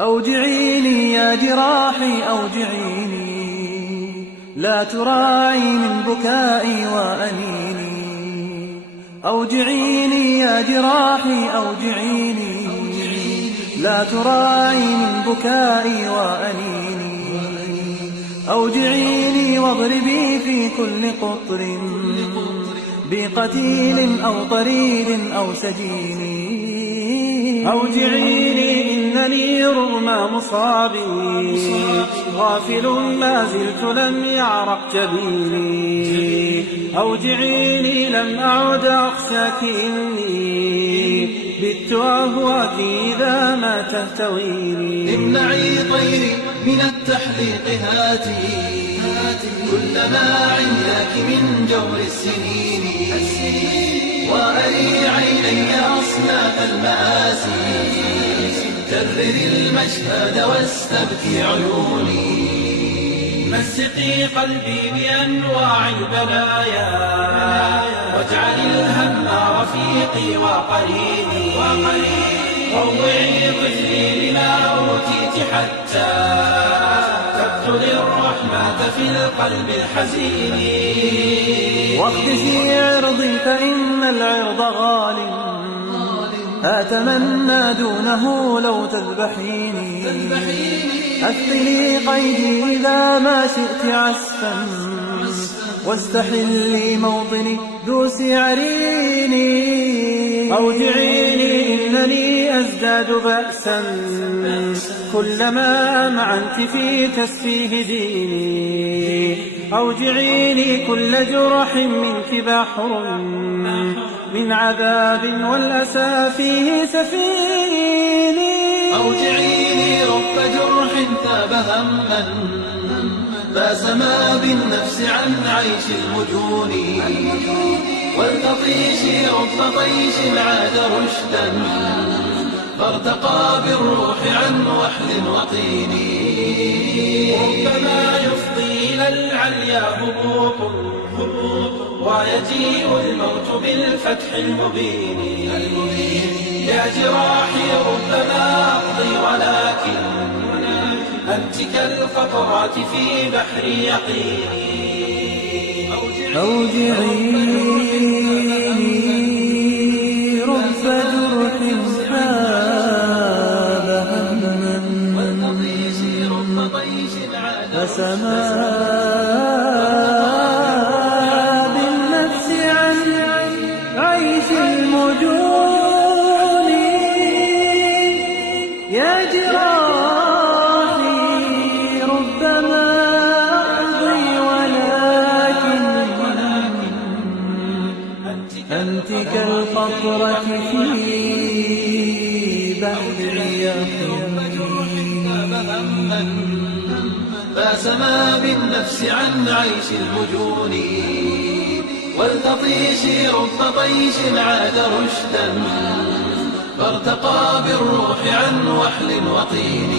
أوجعيني يا جراحي أوجعيني، لا تراعي من بكائي وأنيني. أوجعيني يا جراحي أوجعيني، لا تراعي من بكائي وأنيني. أوجعيني واضربي في كل قطر بقتيل أو طريد أو سجين. أوجعيني إنني رغم مصابي غافل ما زلت لم يعرق جبيني. أوجعيني لم أعد أخشاك إني بت أهواك إذا ما تهتويني. امنعي طيري من التحليق هاتي كلما عياك من جور السنين، وأري عيني أصناف المآسي كرر المشهد واستبكي عيوني. مسقي قلبي بأنواع البلايا واجعل الهم رفيقي وقريني. روعي طفلي لما أوتيت حتى تقتل الرحمة في القلب الحزين. واخدشي عرضي فإن العرض غال، أتمنى دونه لو تذبحيني. أثقلي قيدي إذا ما شئت عسفا، واستحلي موطني دوسي عريني. أوجعيني إنني أزداد بأسا كلما أمعنت في تسفيه ديني. أوجعيني كل جرح منك بحر من عذاب والأسى فيه سفيني. أوجعيني رب جرح ثاب هما باسما بالنفس عن عيش المجون، والتطيش رب طيش عاد رشدا فارتقى بالروح عن وحل وطين. ربما يفضي إلى العليا هبوط ويجيء الموت بالفتح المبين. يا جراحي ربما أقضي ولكن أنت كالقطرات في بحر يقيني. أوجعيني رب جرح ثاب هما فسما بالنفس عن عيش المجون. يا جراحي ربما أقضي ولكن أنت كالقطرة في بحر يقين. فاسما بالنفس عن عيش المجون، والتطيش رب طيش عاد رشدا فارتقى بالروح عن وحل وطين.